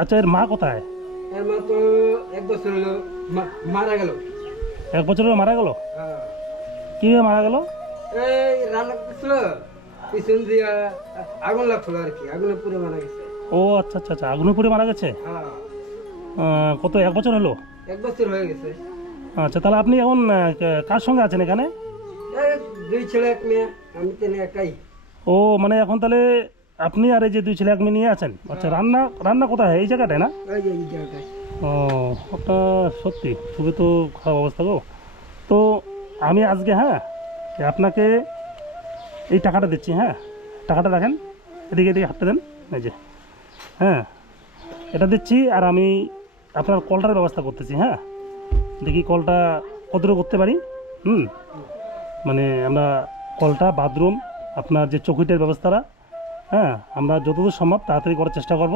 আচ্ছা, এর মা কোথায়? এর মা তো 1 বছর হলো মারা গেল। 1 বছর হলো মারা গেল? কিভাবে মারা গেল? এই রান্না করছিল, পিছন দিয়ে আগুন লাগছিল আর কি, আগুনে পুড়ে মারা গেছে। ও আচ্ছা আচ্ছা আচ্ছা, আগুনে পুড়ে মারা গেছে। হ্যাঁ, কত 1 বছর হলো? 1 বছর হয়ে গেছে। আচ্ছা, তাহলে আপনি এখন কার সঙ্গে আছেন এখানে? এই 2 ছেলে 1 মেয়ে, আমি তো একাই। ও মানে এখন তাহলে আপনি আর এই যে 2 ছেলে 1 মেয়ে নিয়ে আছেন। আচ্ছা, রান্না রান্না কোথায়? এই জায়গাটায় না? ওই যে এই জায়গাটায়। ও, আপনার সত্যি খুবই তো খারাপ অবস্থা গো। তো আমি আজকে, হ্যাঁ, আপনাকে এই টাকাটা দিচ্ছি। হ্যাঁ, টাকাটা রাখেন, এদিকে এদিকে হাঁটতে দেন। এই যে, হ্যাঁ, এটা দিচ্ছি। আর আমি আপনার কলটার ব্যবস্থা করতেছি। হ্যাঁ, দেখি কলটা কতটুকু করতে পারি। মানে আমরা কলটা, বাথরুম, আপনার যে চৌকিটার ব্যবস্থাটা, হ্যাঁ, আমরা যতদূর সম্ভব তাড়াতাড়ি করার চেষ্টা করব।